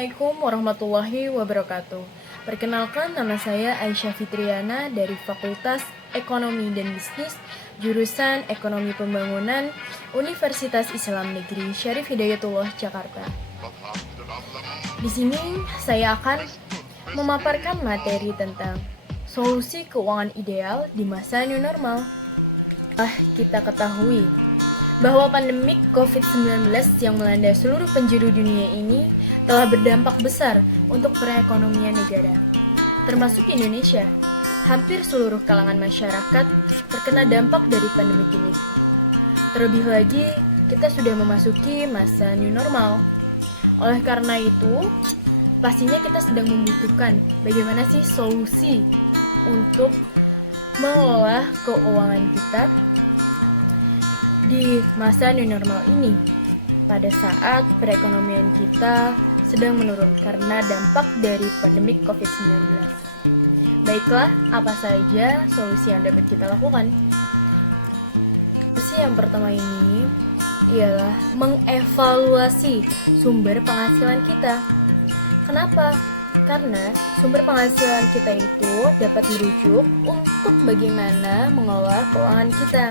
Assalamualaikum warahmatullahi wabarakatuh. Perkenalkan, nama saya Aisyah Fitriana dari Fakultas Ekonomi dan Bisnis, jurusan Ekonomi Pembangunan, Universitas Islam Negeri Syarif Hidayatullah, Jakarta. Di sini saya akan memaparkan materi tentang solusi keuangan ideal di masa new normal. Kita ketahui bahwa pandemik COVID-19 yang melanda seluruh penjuru dunia ini telah berdampak besar untuk perekonomian negara, termasuk Indonesia. Hampir seluruh kalangan masyarakat terkena dampak dari pandemik ini. Terlebih lagi, kita sudah memasuki masa new normal. Oleh karena itu, pastinya kita sedang membutuhkan bagaimana sih solusi untuk mengelola keuangan kita di masa new normal ini, pada saat perekonomian kita sedang menurun karena dampak dari pandemik COVID-19. Baiklah, apa saja solusi yang dapat kita lakukan? Solusi yang pertama ini ialah mengevaluasi sumber penghasilan kita. Kenapa? Karena sumber penghasilan kita itu dapat merujuk untuk bagaimana mengelola keuangan kita.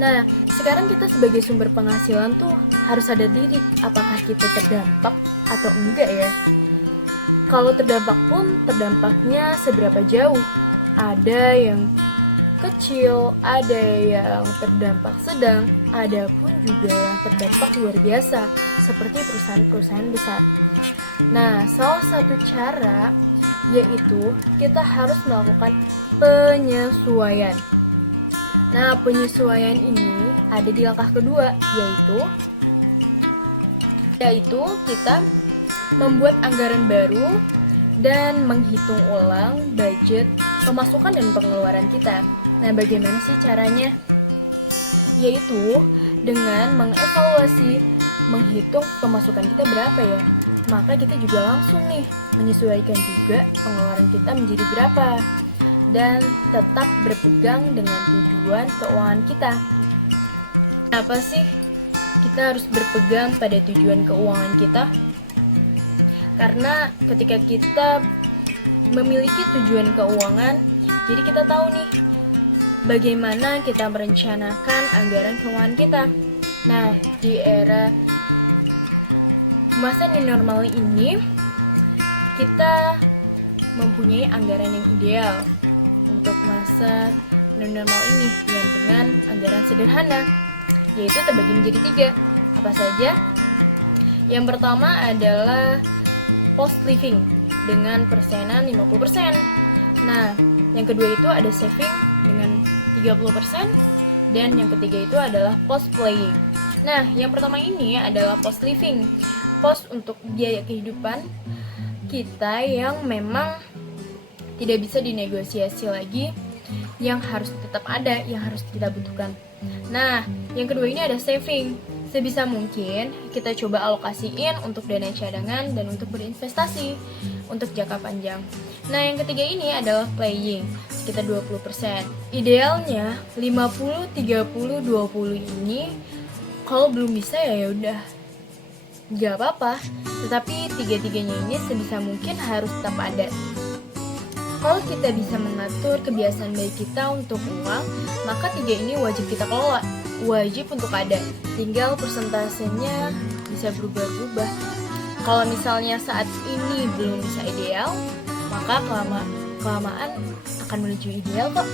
Nah, sekarang kita sebagai sumber penghasilan tuh harus sadar diri apakah kita terdampak atau enggak ya. Kalau terdampak pun, terdampaknya seberapa jauh. Ada yang kecil, ada yang terdampak sedang, ada pun juga yang terdampak luar biasa, seperti perusahaan-perusahaan besar. Nah, salah satu cara yaitu kita harus melakukan penyesuaian. Nah, penyesuaian ini ada di langkah kedua, yaitu kita membuat anggaran baru dan menghitung ulang budget pemasukan dan pengeluaran kita. Nah, bagaimana sih caranya? Yaitu dengan mengevaluasi, menghitung pemasukan kita berapa ya. Maka kita juga langsung nih menyesuaikan juga pengeluaran kita menjadi berapa. Dan tetap berpegang dengan tujuan keuangan kita. Apa sih kita harus berpegang pada tujuan keuangan kita? Karena ketika kita memiliki tujuan keuangan, jadi kita tahu nih bagaimana kita merencanakan anggaran keuangan kita. Nah, di era masa new normal ini, kita mempunyai anggaran yang ideal untuk masa new normal ini, yang dengan anggaran sederhana, yaitu terbagi menjadi 3. Apa saja? Yang pertama adalah post living dengan persenan 50%. Nah, yang kedua itu ada saving dengan 30%, dan yang ketiga itu adalah post playing. Nah, yang pertama ini adalah post living, post untuk biaya kehidupan kita yang memang tidak bisa dinegosiasi lagi, yang harus tetap ada, yang harus kita butuhkan. Nah, yang kedua ini ada saving. Sebisa mungkin kita coba alokasiin untuk dana cadangan dan untuk berinvestasi untuk jangka panjang. Nah, yang ketiga ini adalah playing, sekitar 20%. Idealnya 50, 30, 20 ini kalau belum bisa ya udah gak apa-apa. Tetapi tiga-tiganya ini sebisa mungkin harus tetap ada. Kalau kita bisa mengatur kebiasaan baik kita untuk uang, maka 3 ini wajib kita kelola, wajib untuk ada. Tinggal persentasenya bisa berubah-ubah. Kalau misalnya saat ini belum bisa ideal, maka kelamaan akan menuju ideal kok.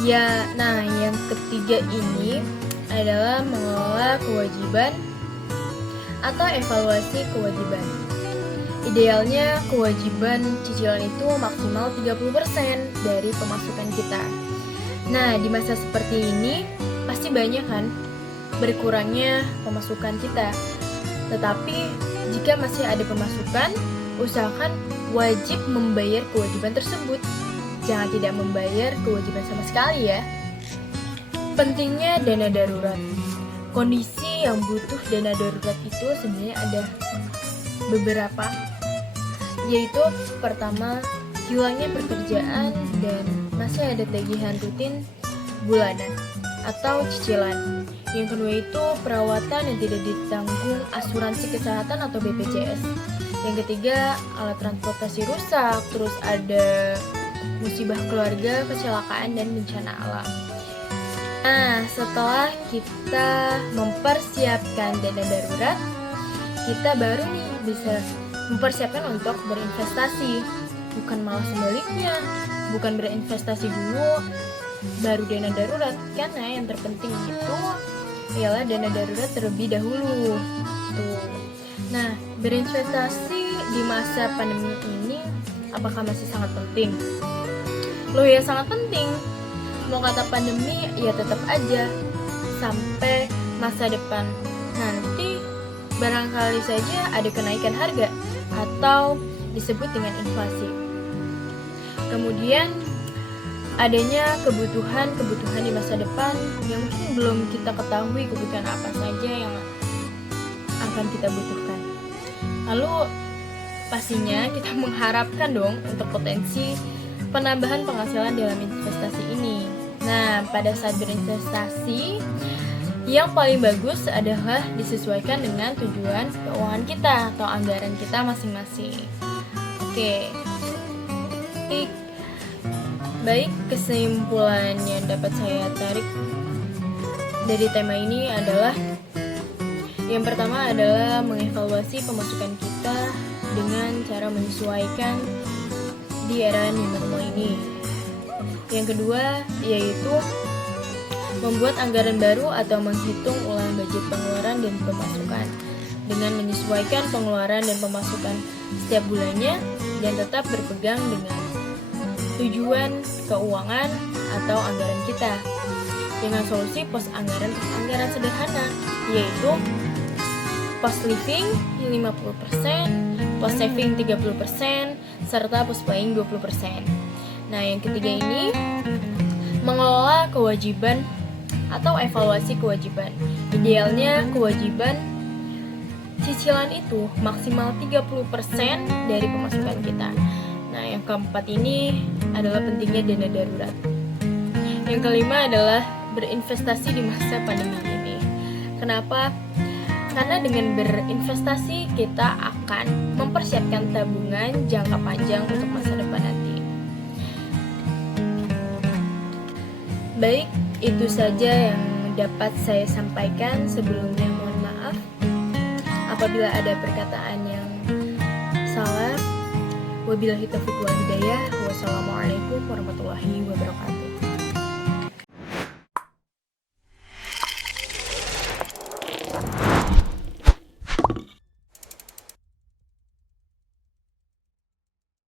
Ya, nah yang ketiga ini adalah mengelola kewajiban atau evaluasi kewajiban. Idealnya kewajiban cicilan itu maksimal 30% dari pemasukan kita. Nah, di masa seperti ini pasti banyak kan berkurangnya pemasukan kita. Tetapi jika masih ada pemasukan, usahakan wajib membayar kewajiban tersebut. Jangan tidak membayar kewajiban sama sekali ya. Pentingnya dana darurat. Kondisi yang butuh dana darurat itu sebenarnya ada beberapa, yaitu pertama, hilangnya pekerjaan dan masih ada tagihan rutin bulanan. atau cicilan. Yang kedua itu perawatan yang tidak ditanggung asuransi kesehatan atau BPJS. Yang ketiga alat transportasi rusak, terus ada musibah keluarga, kecelakaan, dan bencana alam. Nah, setelah kita mempersiapkan dana darurat, kita baru nih bisa mempersiapkan untuk berinvestasi. Bukan malah sebaliknya, bukan berinvestasi dulu, baru dana darurat. Karena yang terpenting itu ialah dana darurat terlebih dahulu. Tuh. Nah, berinvestasi di masa pandemi ini apakah masih sangat penting? Loh ya, sangat penting. Mau kata pandemi ya tetap aja sampai masa depan nanti barangkali saja ada kenaikan harga atau disebut dengan inflasi. Kemudian adanya kebutuhan di masa depan yang mungkin belum kita ketahui kebutuhan apa saja yang akan kita butuhkan. Lalu pastinya kita mengharapkan dong untuk potensi penambahan penghasilan dalam investasi ini. Nah, pada saat berinvestasi, yang paling bagus adalah disesuaikan dengan tujuan keuangan kita atau anggaran kita masing-masing. Oke. Baik, kesimpulan yang dapat saya tarik dari tema ini adalah yang pertama adalah mengevaluasi pemasukan kita dengan cara menyesuaikan di era new normal ini. Yang kedua yaitu membuat anggaran baru atau menghitung ulang budget pengeluaran dan pemasukan dengan menyesuaikan pengeluaran dan pemasukan setiap bulannya dan tetap berpegang dengan tujuan keuangan atau anggaran kita dengan solusi pos anggaran sederhana, yaitu pos living 50%, pos saving 30%, serta pos buying 20%. Nah, yang ketiga ini mengelola kewajiban atau evaluasi kewajiban. Idealnya kewajiban cicilan itu maksimal 30% dari pemasukan kita. Nah, yang keempat ini adalah pentingnya dana darurat. Yang kelima adalah berinvestasi di masa pandemi ini. Kenapa? Karena dengan berinvestasi kita akan mempersiapkan tabungan jangka panjang untuk masa depan nanti. Baik, itu saja yang dapat saya sampaikan. Sebelumnya mohon maaf apabila ada perkataan yang salah. Wabillahi taufiq wal hidayah. Wassalamualaikum warahmatullahi wabarakatuh.